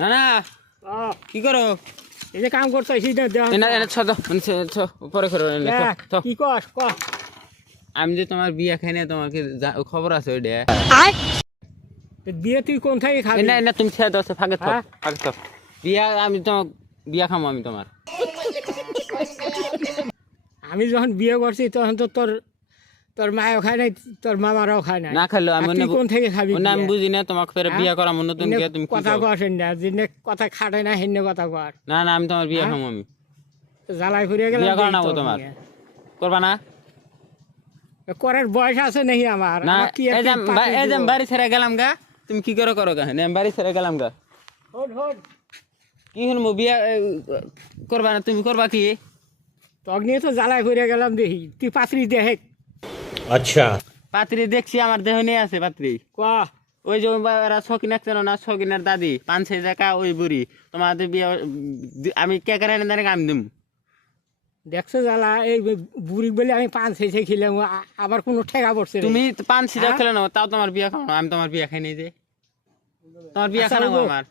না না কি করো এই যে কাম করছো এনা এনা ছ পরে করো কি কস ক আমি যে তোমার বিয়া খাই না তোমাকে খবর আছে ওইটা বিয়ে তুই কোন থেকে খাবি এনা এনা তুমি ছেড়ে দাও ফাঁকে থাক ফাঁকে থাক বিয়া আমি তোমার বিয়া খামো আমি তোমার আমি যখন বিয়ে করছি তখন তো তোর মাও খায় নাই তোর মামারাও খায় নাই না খাইলো আমি তুই কোন থেকে খাবি আমি বুঝি না তোমাকে ফের বিয়া করা মনে তুমি কে তুমি কথা কসেন না যিনি কথা খাটে না হিন্নে কথা কর না না আমি তোমার বিয়া খামো আমি জ্বালাই ফুরিয়ে গেল বিয়া করা না তোমার করবা না করার বয়স আছে নাকি আমার না এই যে বাড়ি ছেড়ে গেলাম গা তুমি কি করো করো গা আমি বাড়ি ছেড়ে গেলাম গা কি হল বিয়া করবা না তুমি করবা কি তখন নিয়ে তো জ্বালাই ফুরিয়ে গেলাম দেখি তুই পাত্রী দেখে আচ্ছা পাত্রী দেখছি আমার দেহ নিয়ে আছে পাত্রী ক ওই যে ওরা শৌখিন একজন না শৌখিনের দাদি 5-6 টাকা ওই বুড়ি তোমাদের বিয়ে আমি কে করে এনে আমি দিম দেখছো জ্বালা এই বুড়ি বলে আমি 5-6 খেলাম আবার কোনো ঠেকা পড়ছে তুমি 5-6 টাকা খেলে না তাও তোমার বিয়ে খাও আমি তোমার বিয়ে খাই নাই যে তোমার বিয়ে খাও আমার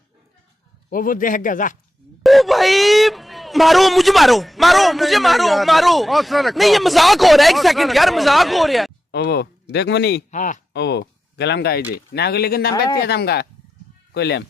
ও বো দেখ গা যা ओ भाई मारो मुझे मारो मारो मुझे मारो मारो नहीं ये मजाक हो रहा है एक सेकंड यार मजाक हो रहा है ও দেখ মনি হ্যাঁ ও গেলাম গা এই যে না গেলে কিন্তু আমি বাইতে যেতাম গা কইলাম